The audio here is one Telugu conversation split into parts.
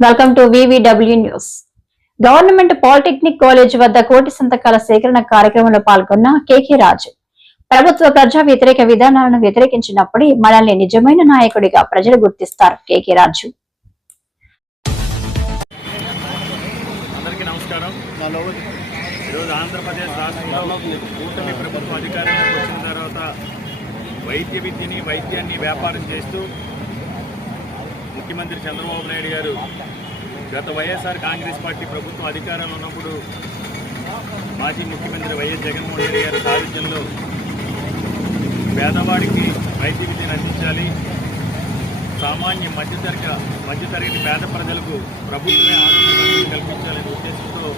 Welcome to VVW news government polytechnic college వద్ద కోటి సంతకాల సేకరణ కార్యక్రమంలో పాల్గొన్న కేకే రాజు. ప్రభుత్వ ప్రజా వ్యతిరేక విధానాలను వ్యతిరేకించినప్పుడే మనల్ని నిజమైన నాయకుడిగా ప్రజలు గుర్తిస్తారు కేకే రాజు. నమస్కారం. ఈరోజు ఆంధ్రప్రదేశ్ రాష్ట్రంలో కూటమి అధికారంలోకి వచ్చిన తర్వాత వైద్య విద్యని వైద్యాన్ని వ్యాపారం చేస్తూ ముఖ్యమంత్రి చంద్రబాబు నాయుడు గారు గత వైఎస్ఆర్ కాంగ్రెస్ పార్టీ ప్రభుత్వం అధికారంలో ఉన్నప్పుడు మాజీ ముఖ్యమంత్రి వైఎస్ జగన్మోహన్ రెడ్డి గారి సారథ్యంలో పేదవాడికి వైద్య విద్యను అందించాలి. సామాన్య మధ్యతరగ మధ్యతరగతి పేద ప్రజలకు ప్రభుత్వమే ఆరోగ్య కల్పించాలనే ఉద్దేశంతో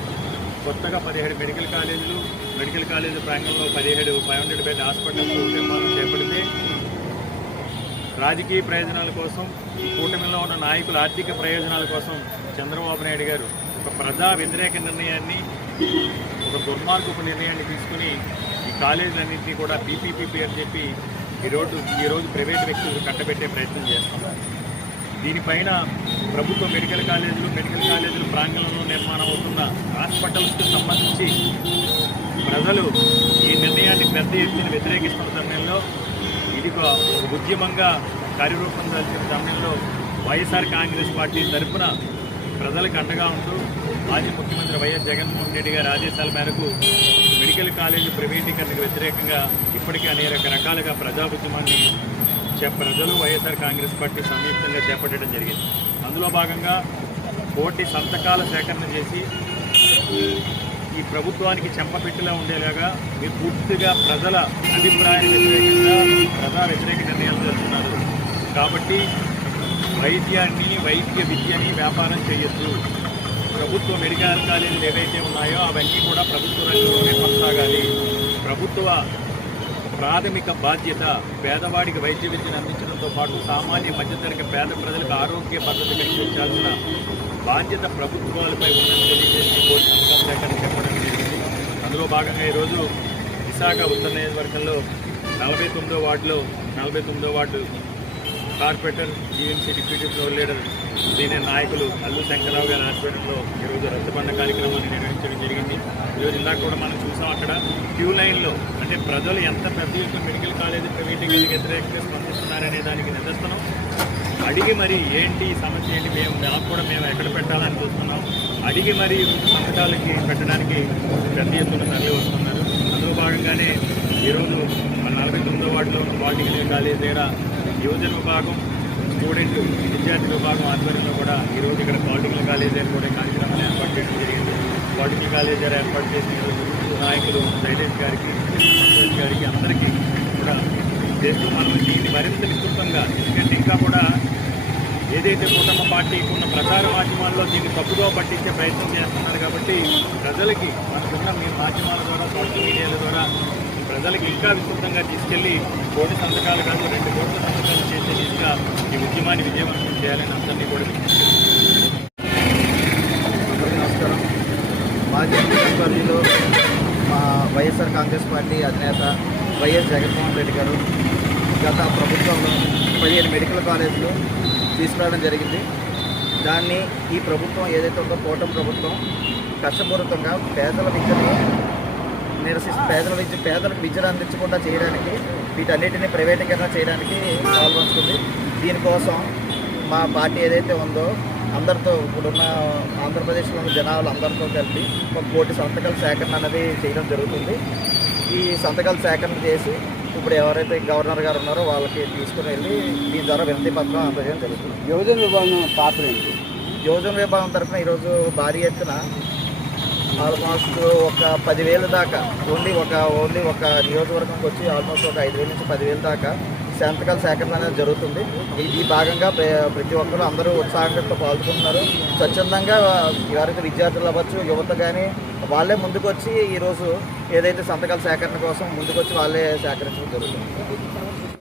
కొత్తగా పదిహేడు మెడికల్ కాలేజీలు మెడికల్ కాలేజీ ప్రాంగణంలో పదిహేడు ఫైవ్ హండ్రెడ్ బెడ్ హాస్పిటల్స్ నిర్మాణం చేపడితే రాజకీయ ప్రయోజనాల కోసం ఈ కూటమిలో ఉన్న నాయకుల ఆర్థిక ప్రయోజనాల కోసం చంద్రబాబు నాయుడు గారు ఒక ప్రజా వ్యతిరేక నిర్ణయాన్ని ఒక దుర్మార్గపు నిర్ణయాన్ని తీసుకుని ఈ కాలేజీలన్నింటినీ కూడా పీపీపీ పేరు చెప్పి ఈరోజు ఈరోజు ప్రైవేట్ వ్యక్తులు కట్టబెట్టే ప్రయత్నం చేస్తున్నారు. దీనిపైన ప్రభుత్వ మెడికల్ కాలేజీలు మెడికల్ కాలేజీలు ప్రాంగణంలో నిర్మాణం అవుతున్న హాస్పిటల్స్కి సంబంధించి ప్రజలు ఈ నిర్ణయాన్ని పెద్ద ఎత్తున వ్యతిరేకిస్తున్న సమయంలో ఒక ఉద్యమంగా కార్యరూపం దాల్చిన సమయంలో వైఎస్ఆర్ కాంగ్రెస్ పార్టీ తరఫున ప్రజలకు అండగా ఉంటూ మాజీ ముఖ్యమంత్రి వైఎస్ జగన్మోహన్ రెడ్డి గారి ఆదేశాల మేరకు మెడికల్ కాలేజీ ప్రైవేటీకరణకు వ్యతిరేకంగా ఇప్పటికే అనేక రకాలుగా ప్రజా ఉద్యమాన్ని ప్రజలు వైఎస్ఆర్ కాంగ్రెస్ పార్టీ సంయుక్తంగా చేపట్టడం జరిగింది. అందులో భాగంగా కోటి సంతకాల సేకరణ చేసి ఈ ప్రభుత్వానికి చెంపపెట్టిలా ఉండేలాగా మీరు పూర్తిగా ప్రజల అభిప్రాయాన్ని వ్యతిరేకంగా ప్రజా వ్యతిరేక నిర్ణయాలు చేస్తున్నారు. కాబట్టి వైద్యాన్ని వైద్య విద్యని వ్యాపారం చేయొచ్చు ప్రభుత్వ మెడికల్ కాలేజీలు ఏవైతే ఉన్నాయో అవన్నీ కూడా ప్రభుత్వ రంగంలోనే కొనసాగాలి. ప్రభుత్వ ప్రాథమిక బాధ్యత పేదవాడికి వైద్య విద్యను అందించడంతో పాటు సామాన్య మధ్యతరగతి పేద ప్రజలకు ఆరోగ్య పద్ధతి కల్పించాల్సిన బాధ్యత ప్రభుత్వాలపై ఉందని తెలియజేసి కోరుతున్నాం. సంతకాల చెప్పడం జరిగింది. అందులో భాగంగా ఈరోజు విశాఖ ఉత్తర నియోజకవర్గంలో నలభై తొమ్మిదో వార్డులో నలభై తొమ్మిదో ward corporator GMC deputy floor leader senior నాయకులు అల్లు శంకరరావు గారి ఆధ్వర్యంలో ఈరోజు రచ్చబండ కార్యక్రమాన్ని నిర్వహించడం జరిగింది. ఈరోజు ఇందాక కూడా మనం చూసాం అక్కడ క్యూ లైన్లో అంటే ప్రజలు ఎంత పెద్ద ఎత్తున మెడికల్ కాలేజీ ప్రైవేటీకరణకి వ్యతిరేకంగా స్పందిస్తున్నారనే దానికి నిదర్శనం. అడిగి మరి ఏంటి సమస్య ఏంటి మేము నాకు కూడా మేము ఎక్కడ పెట్టాలని చూస్తున్నాం. అడిగి మరి సంతకాలకి పెట్టడానికి పెద్ద ఎత్తున తరలి వస్తున్నారు. అందులో భాగంగానే ఈరోజు మన నలభై తొమ్మిదో వార్డులో పాలిటెక్నిక్ కాలేజ్ దగ్గర యువజన విభాగం స్టూడెంట్ విద్యార్థి విభాగం ఆధ్వర్యంలో కూడా ఈరోజు ఇక్కడ పాలిటెక్నిక్ కాలేజ్ దగ్గర కూడా ఈ కార్యక్రమాన్ని ఏర్పాటు చేయడం జరిగింది. పాలిటెక్నిక్ కాలేజ్ దగ్గర ఏర్పాటు చేసిన నాయకులు శైలేష్ గారికి సంతోష్ గారికి అందరికీ కూడా చేస్తూ మనం దీన్ని మరింత విస్తృతంగా ఎందుకంటే ఇంకా కూడా ఏదైతే కుటుంబ పార్టీకి ఉన్న ప్రచార మాధ్యమాల్లో దీన్ని తప్పుగా పట్టించే ప్రయత్నం చేస్తున్నారు కాబట్టి ప్రజలకి మనకున్న మీ మాధ్యమాల ద్వారా సోషల్ మీడియాల ద్వారా ప్రజలకి ఇంకా విస్తృతంగా తీసుకెళ్ళి కోటి సంతకాలు కాదు రెండు కోట్ల సంతకాలు చేసే దిశగా ఈ ఉద్యమాన్ని విజయవంతం చేయాలని అందరినీ కూడా నమస్కారం. మాజీ మున్సిపాలిటీలో మా వైఎస్ఆర్ కాంగ్రెస్ పార్టీ అధినేత వైఎస్ జగన్మోహన్ రెడ్డి గారు గత ప్రభుత్వంలో పదిహేను మెడికల్ కాలేజీలు తీసుకురావడం జరిగింది. దాన్ని ఈ ప్రభుత్వం ఏదైతే ఉందో కూటమి ప్రభుత్వం కష్టపూరితంగా పేదల విద్యను నిరసిస్తూ పేదల విద్య పేదలకు విద్యను అందించకుండా చేయడానికి వీటన్నిటిని ప్రైవేటీకరణ చేయడానికి పాల్పంచుకుంది దీనికోసం మా పార్టీ ఏదైతే ఉందో అందరితో ఇప్పుడున్న ఆంధ్రప్రదేశ్లో ఉన్న జనాలు అందరితో కలిపి ఒక కోటి సంతకాల సేకరణ అనేది చేయడం జరుగుతుంది. ఈ సంతకాల సేకరణ చేసి ఇప్పుడు ఎవరైతే గవర్నర్ గారు ఉన్నారో వాళ్ళకి తీసుకుని వెళ్ళి దీని ద్వారా వినతి పత్రం అందజేయడం జరుగుతుంది. యువజన విభాగం పాత్ర ఏంటి? యువజన విభాగం తరఫున ఈరోజు భారీ ఎత్తున ఆల్మోస్ట్ ఒక పదివేల దాకా ఓన్లీ ఒక ఓన్లీ ఒక నియోజకవర్గంకి వచ్చి ఆల్మోస్ట్ ఒక ఐదు వేల నుంచి పదివేల దాకా సంతకాల సేకరణ అనేది జరుగుతుంది. ఈ భాగంగా ప్ర- ప్రతి ఒక్కరు అందరూ ఉత్సాహంగా పాల్గొంటున్నారు. స్వచ్ఛందంగా ఎవరైతే విద్యార్థులు అవ్వచ్చు యువత కానీ వాళ్ళే ముందుకొచ్చి ఈరోజు ఏదైతే సంతకాల సేకరణ కోసం ముందుకు వచ్చి వాళ్ళే సేకరించడం జరుగుతుంది.